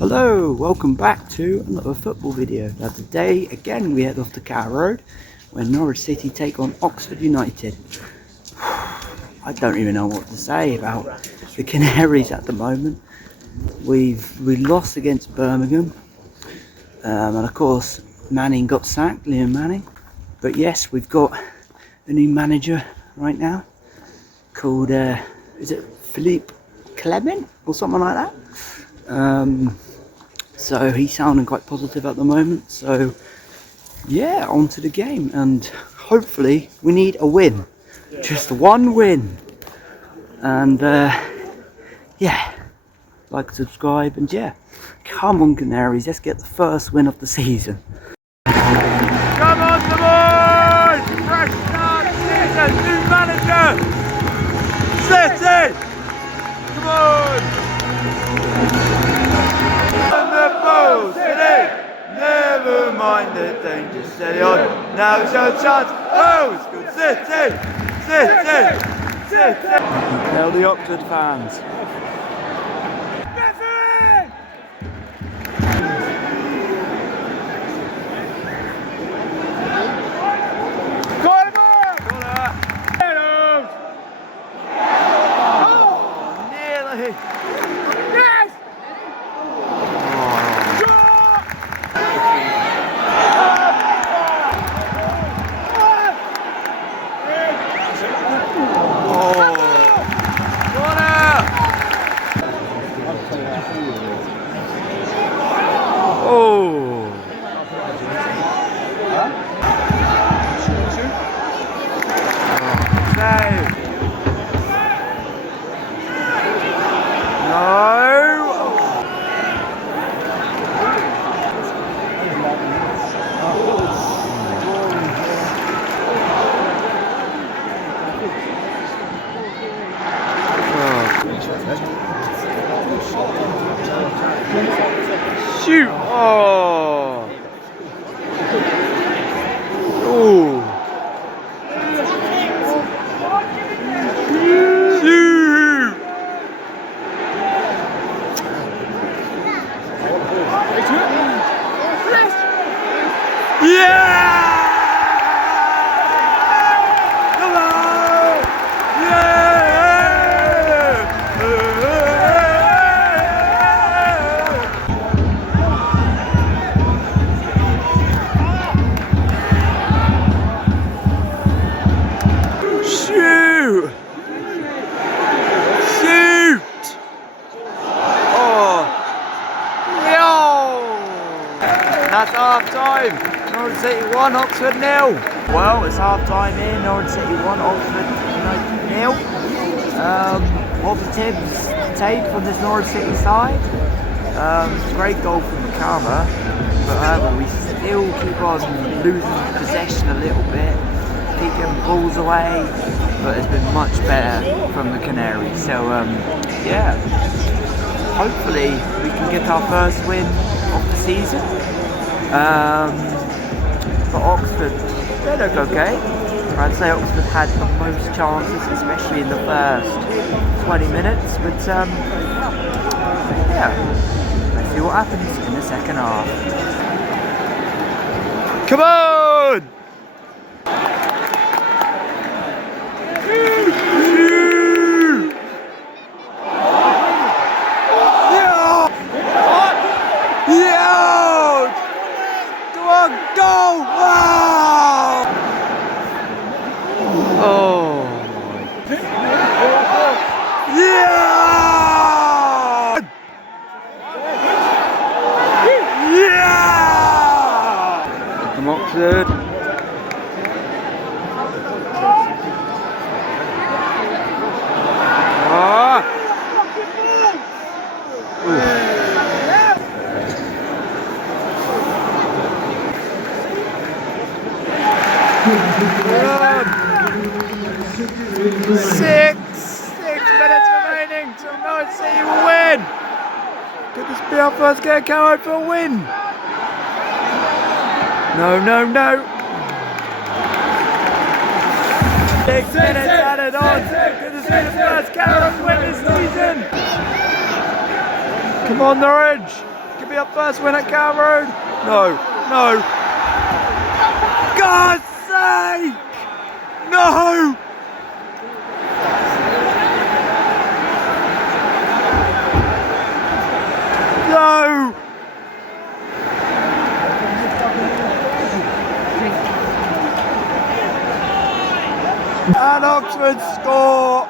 Hello, welcome back to another football video. Now today again we head off to Carrow Road where Norwich City take on Oxford United. I don't even know what to say about the Canaries at the moment. We lost against Birmingham and of course Manning got sacked, Liam Manning. But yes, we've got a new manager right now called, is it Philippe Clement or something like that? So he's sounding quite positive at the moment. So yeah, on to the game, and hopefully we need a win, just one win. And yeah, like, subscribe, and yeah, come on Canaries, let's get the first win of the season. Come on the boys! Fresh start season, new manager! City! Come on! And the ball, City! Never mind the danger, steady on. Now's your chance. Oh, it's good. City! City! City! Now the Oxford fans. Shoot! Oh! Oh! Shoot! Yeah! That's half time. Norwich City 1, Oxford 0. Well, it's half time here. Norwich City 1, Oxford 0. Positives to take from this Norwich City side. Great goal from Makama, but however, we still keep on losing possession a little bit, taking balls away, but it's been much better from the Canaries. So yeah, hopefully we can get our first win of the season. For Oxford, they look okay. I'd say Oxford had the most chances, especially in the first 20 minutes. But yeah, let's see what happens in the second half. Come on! Go! Wow! Oh! Yeah! Yeah! Come Oxford. Six minutes remaining till Norwich City will win. Could this be our first game Carrow for a win? No. 6 minutes added on. Could this be the first Carrow win this season? Come on, Norwich. Could be our first win at Carrow Road. No, no. God's sake! No! No! And Oxford score!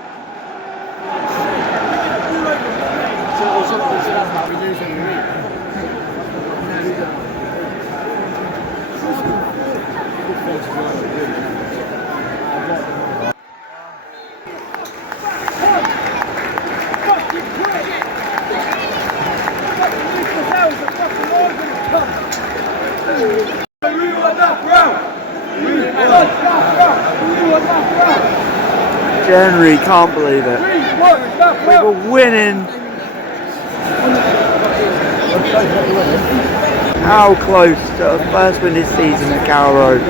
Generally can't believe it. We were winning. How close to the first win this season at Carrow Road.